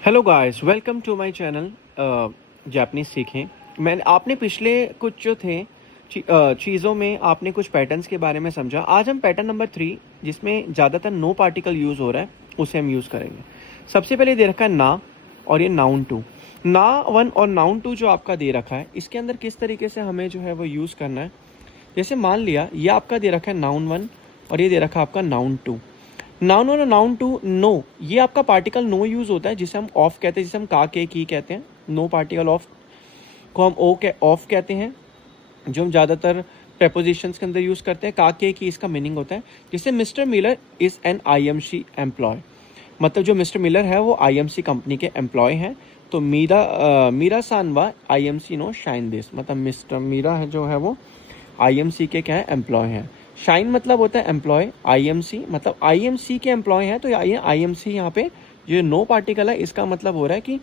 Hello guys, welcome to my channel Japanese सीखें। आपने पिछले कुछ जो थे चीज़ों में आपने कुछ पैटर्न्स के बारे में समझा। आज हम पैटर्न नंबर 3 जिसमें ज़्यादातर नो पार्टिकल यूज़ हो रहा है उसे हम यूज़ करेंगे। सबसे पहले दे रखा है ना और ये नाउन टू। ना 1 और नाउन 2 जो आपका दे रखा है इसके अंदर किस तरीके से हमें जो है वो यूज़ करना है। जैसे मान लिया ये आपका दे रखा है नाउन 1 और ये दे रखा है आपका नाउन 2। नाउन और नाउन टू नो, ये आपका पार्टिकल नो यूज होता है जिसे हम ऑफ कहते हैं, जिसे हम का के की कहते हैं। नो पार्टिकल ऑफ को हम ओ के ऑफ कहते हैं, जो हम ज़्यादातर प्रेपोजिशंस के अंदर यूज़ करते हैं। का के की इसका मीनिंग होता है जैसे mister Miller is an IMC employee, मतलब जो मिस्टर मिलर है वो आईएमसी कंपनी के एम्प्लॉय हैं। तो मीरा सानवा आईएमसी नो शाइन दिस, मतलब मिस्टर मीरा है जो है वो आईएमसी के क्या है, एम्प्लॉय हैं। शाइन मतलब होता है एम्प्लॉय, आईएमसी मतलब आईएमसी के एम्प्लॉय हैं। तो ये आईएमसी यहाँ पे जो नो पार्टिकल है इसका मतलब हो रहा है कि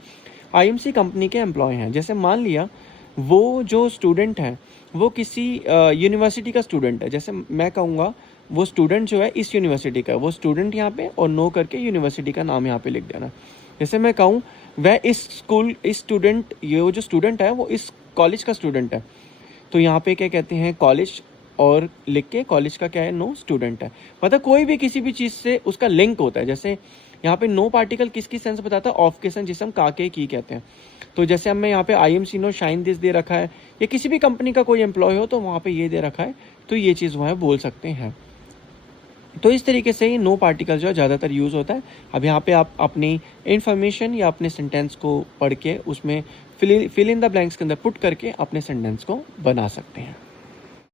आईएमसी कंपनी के एम्प्लॉय हैं। जैसे मान लिया वो जो स्टूडेंट है वो किसी यूनिवर्सिटी का स्टूडेंट है। जैसे मैं कहूँगा वो स्टूडेंट जो है इस यूनिवर्सिटी का है, वो स्टूडेंट यहाँ पे और नो करके यूनिवर्सिटी का नाम यहाँ पे लिख देना। जैसे मैं कहूँ वह इस स्टूडेंट, ये जो स्टूडेंट है वो इस कॉलेज का स्टूडेंट है, तो यहाँ पे क्या कहते हैं कॉलेज और लिख के कॉलेज का क्या है, नो स्टूडेंट है। मतलब कोई भी किसी भी चीज़ से उसका लिंक होता है। जैसे यहाँ पे नो पार्टिकल किसकी सेंस बताता है, ऑफ के सेंस, जिसे हम काके की कहते हैं। तो जैसे हमें यहाँ पे आईएमसी नो शाइन दिस दे रखा है, या किसी भी कंपनी का कोई एम्प्लॉय हो तो वहाँ पे ये दे रखा है, तो ये चीज़ वहाँ बोल सकते हैं। तो इस तरीके से ही नो पार्टिकल जो है ज़्यादातर यूज़ होता है। अब यहाँ पे आप अपनी इन्फॉर्मेशन या अपने सेंटेंस को पढ़ के उसमें फिल इन द ब्लैंक्स के अंदर पुट करके अपने सेंटेंस को बना सकते हैं।